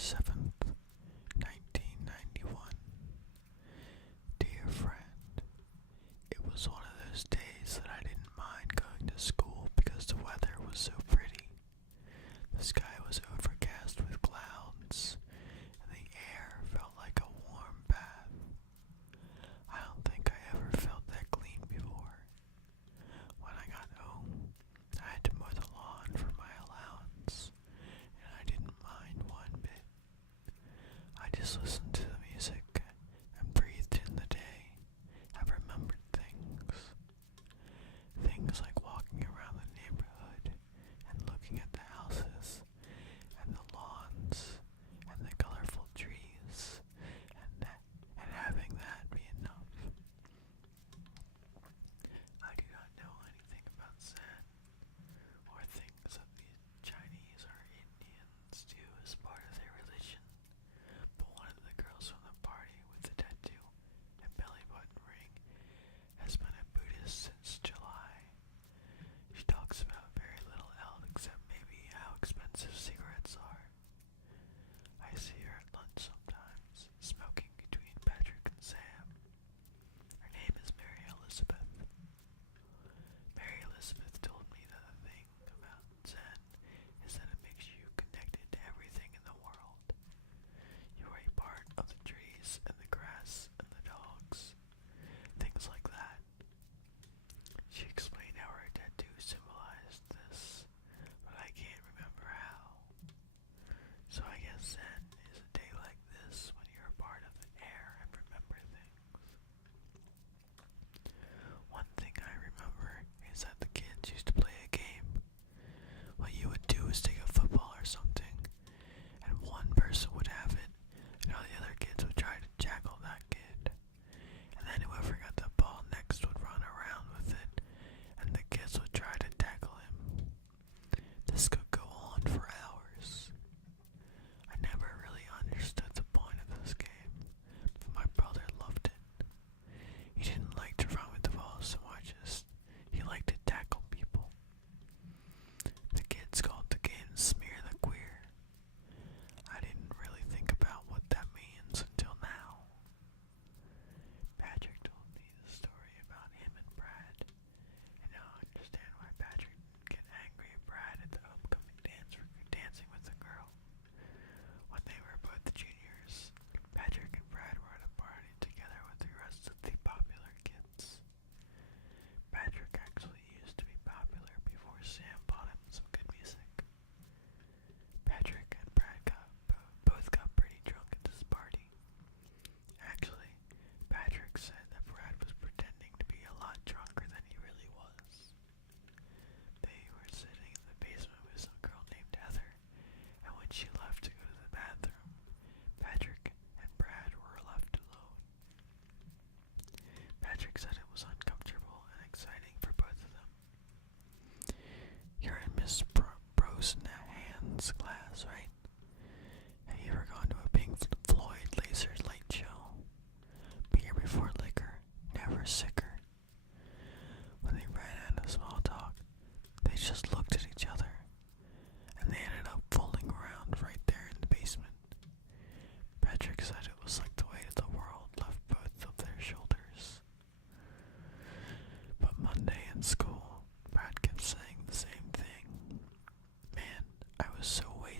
7th, 1991. Dear friend, it was one of those days that I didn't mind going to school because the weather was so pretty. The sky was overcast with clouds, and the air felt like a warm bath. I don't think I ever felt that clean before. When I got home, I had to mow the lawn for my allowance, and I didn't mind one bit. I just listened to the music and breathed in the day. I remembered things. Things like walking around the neighborhood and looking at the houses and the lawns and the colorful trees and having that be enough. I do not know anything about Zen or things that the Chinese or Indians do as part of their religion, but one of the girls from the party with the tattoo and belly button ring has been a Buddhist since July. She talks about very little else except maybe how expensive cigarettes are. I see her at lunch sometimes, smoking between Patrick and Sam. Her name is Mary Elizabeth. Mary Elizabeth told me that the thing about Zen is that it makes you connected to everything in the world. You are a part of the trees and the grass and the dogs. Things like that. She explained how her tattoo symbolized this, but I can't remember how. So I guess Zen is a day like this when you're a part of the air and remember things. One thing I remember is that the kids used to play a game. What you would do is take a football or something, and one person would have it, and all the other kids would try to tackle that kid. And then whoever got the ball next would run around with it, and the kids would try to tackle him. This could go on for hours. I never really understood the point of this game, but my brother loved it. He didn't like to run with the ball so much as he liked to tackle people. The kids called the game Smear the Queer. I didn't really think about what that means until now. Patrick told me the story about him and Brad, and now I understand why Patrick didn't get angry at Brad at the homecoming dance for dancing with the girl. When they were both juniors, Patrick and Brad were at a party together with the rest of the popular kids. Patrick actually used to be popular before Sam bought him some good music. Patrick and Brad both got pretty drunk at this party. Actually, Patrick said that Brad was pretending to be a lot drunker than he really was. They were sitting in the basement with some girl named Heather, and when she left to go to the bathroom, Patrick and Brad were left alone. Patrick said it was uncomfortable and exciting for both of them. You're in Miss Brosnahan's class, right? Have you ever gone to a Pink Floyd laser light show? Beer before liquor, never sicker. When they ran out of small talk, they just looked at each other, and they ended up fooling around right there in the basement. Patrick said it was like the weight of the world left both of their shoulders. But Monday in school, Brad kept saying the same thing. Man, I was so wasted.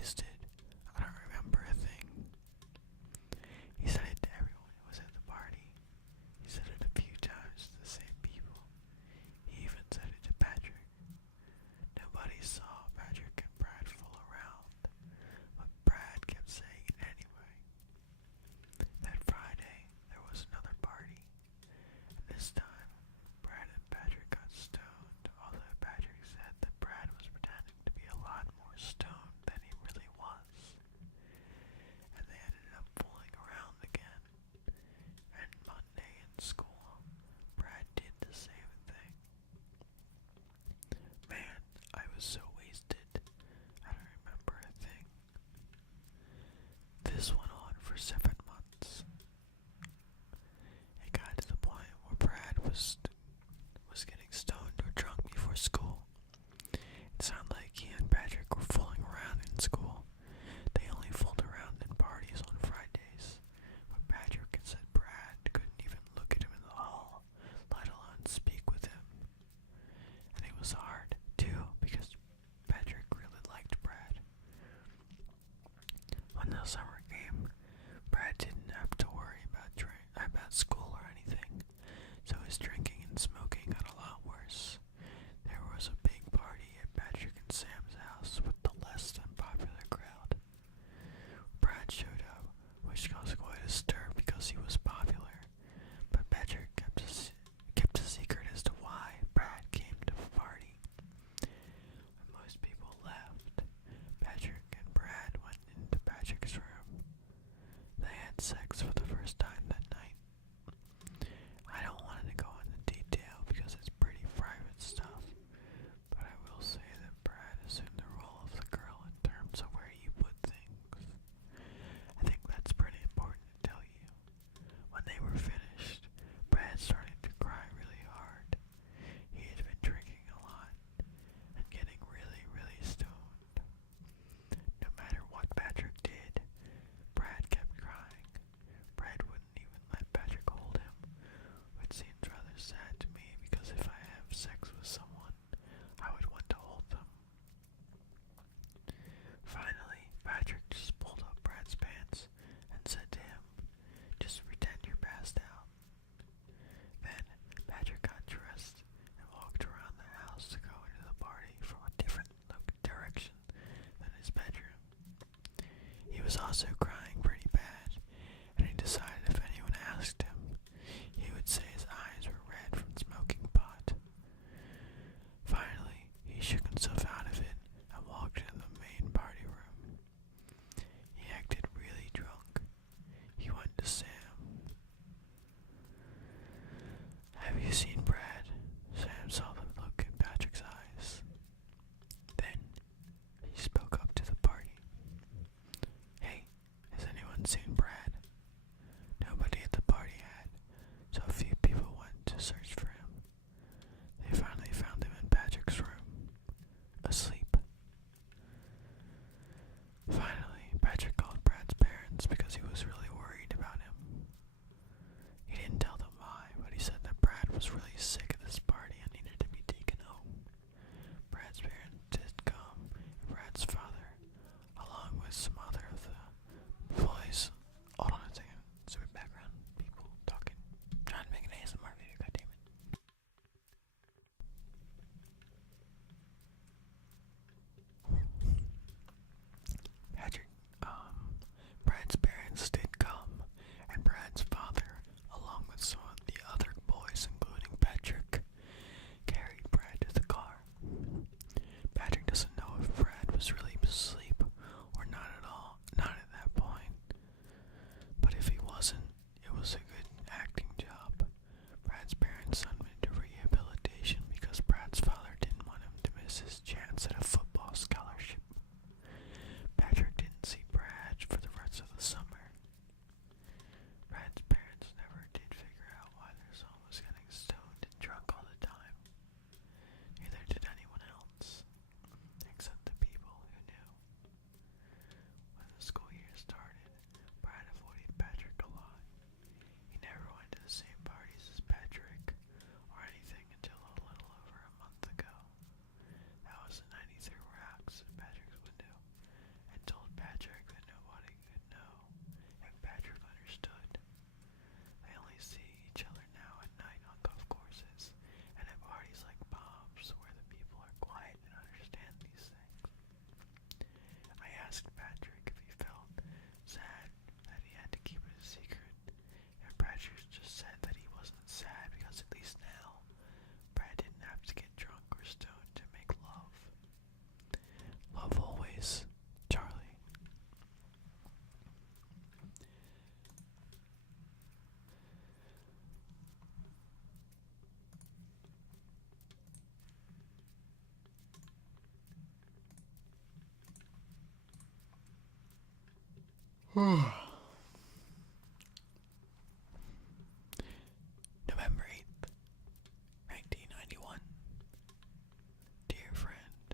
was also crying pretty bad, and he decided if anyone asked him, he would say his eyes were red from smoking pot. Finally, he shook himself out of it and walked into the main party room. He acted really drunk. He went to Sam. "Have you seen Brad?" Sam saw the look in Patrick's eyes. Then he spoke up to the party. "Hey, has anyone seen Brad?" Nobody at the party had, so a few people went to search for him. They finally found him in Patrick's room, asleep. Finally, Patrick called Brad's parents because he was really worried about him. He didn't tell them why, but he said that Brad was really sick at this party and needed to be taken home. Brad's parents did come, and Brad's father, along with some other of the boys. Hold on a second. Sorry, background people talking. Trying to make an ASMR video, goddammit. Patrick, Brad's parents did come, and Brad's father, along with some of the other boys, including Patrick, carried Brad to the car. Patrick doesn't know if Brad was really asleep or not at all, not at that point. But if he wasn't, it was a good acting job. Brad's parents sent him into rehabilitation because Brad's father didn't want him to miss his chance at a football scholarship. Patrick didn't see Brad for the rest of the summer. Brad's parents never did figure out why their son was getting stoned and drunk all the time. Neither did anyone else, except the people who knew. When the school year started, Brad avoided Patrick a lot. He never went to the same parties as Patrick or anything until a little over a month ago. That was the night he threw rocks at Patrick's window and told Patrick that nobody could know if Patrick understood. They only see each other now at night on golf courses and at parties like Bob's where the people are quiet and understand these things. I asked Patrick if he felt sad that he had to keep it a secret, and Patrick just said that he wasn't sad because at least now, Brad didn't have to get drunk or stoned to make love. Love always, Charlie. November 8th, 1991. Dear friend,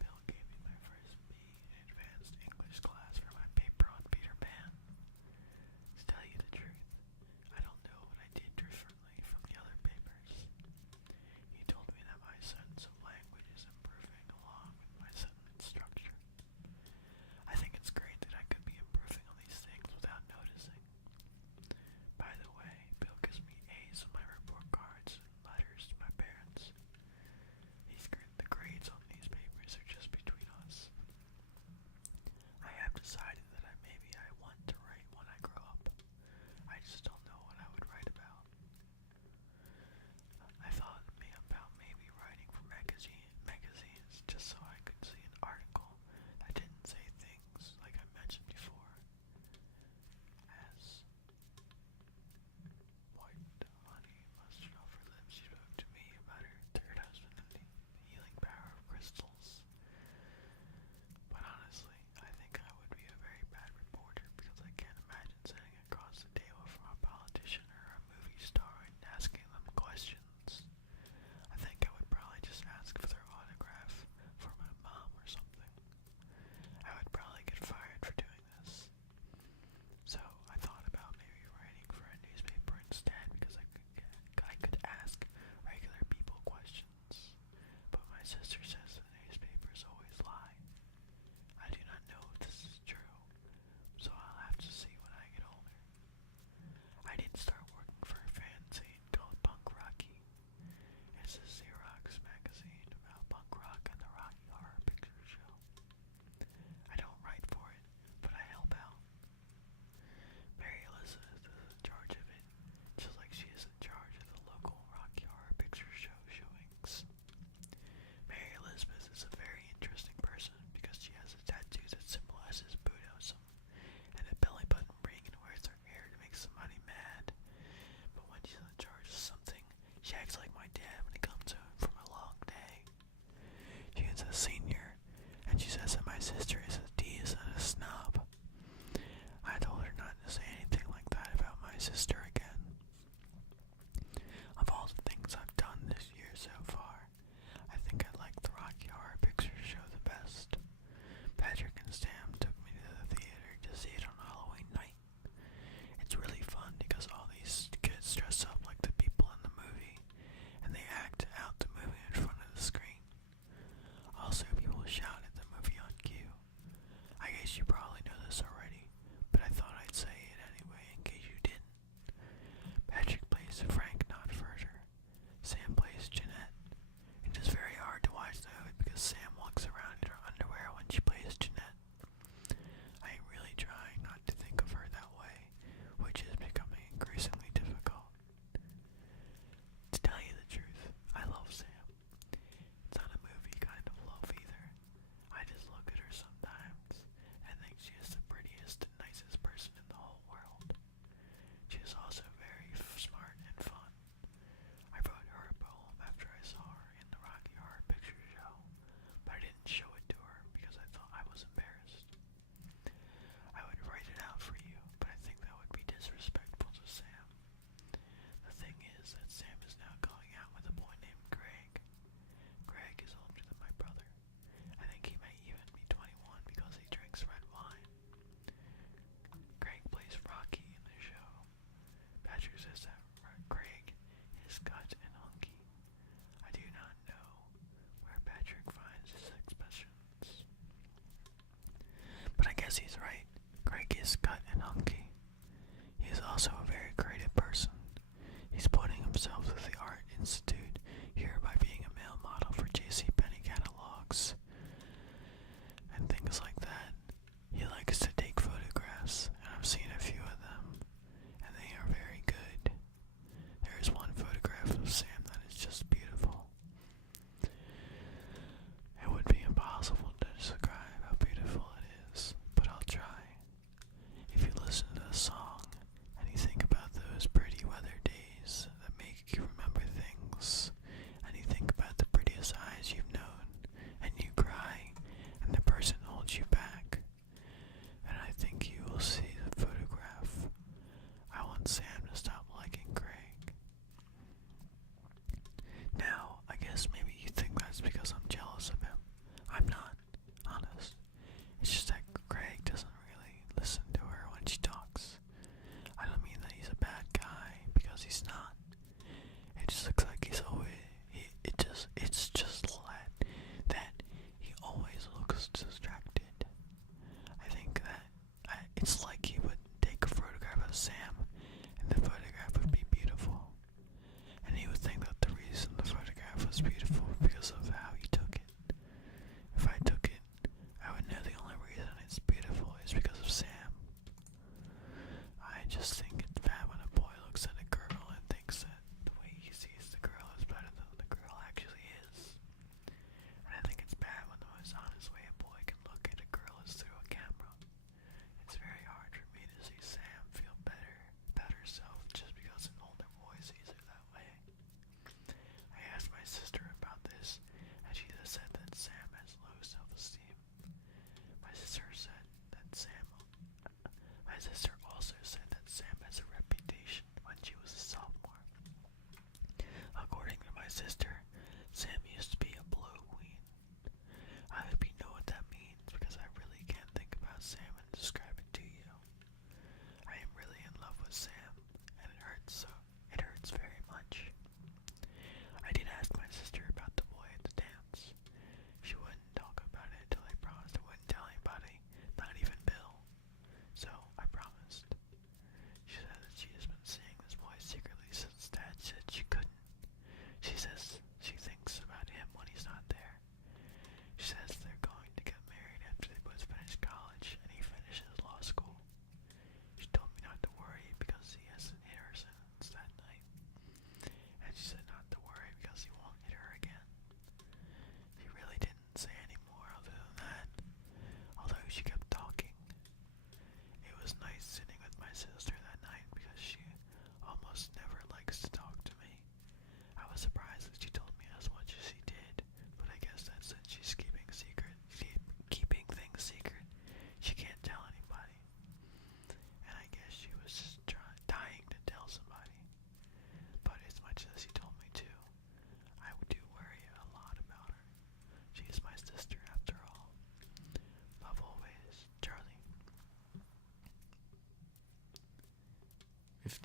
Bill gave me my first B in advanced English class for my paper on Peter Pan. To tell you the truth, I don't know what I did differently from the other papers. He told me that my sense of language is improving along with my sentence structure. I think it's great that I could be improving on these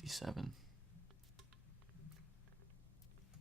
57.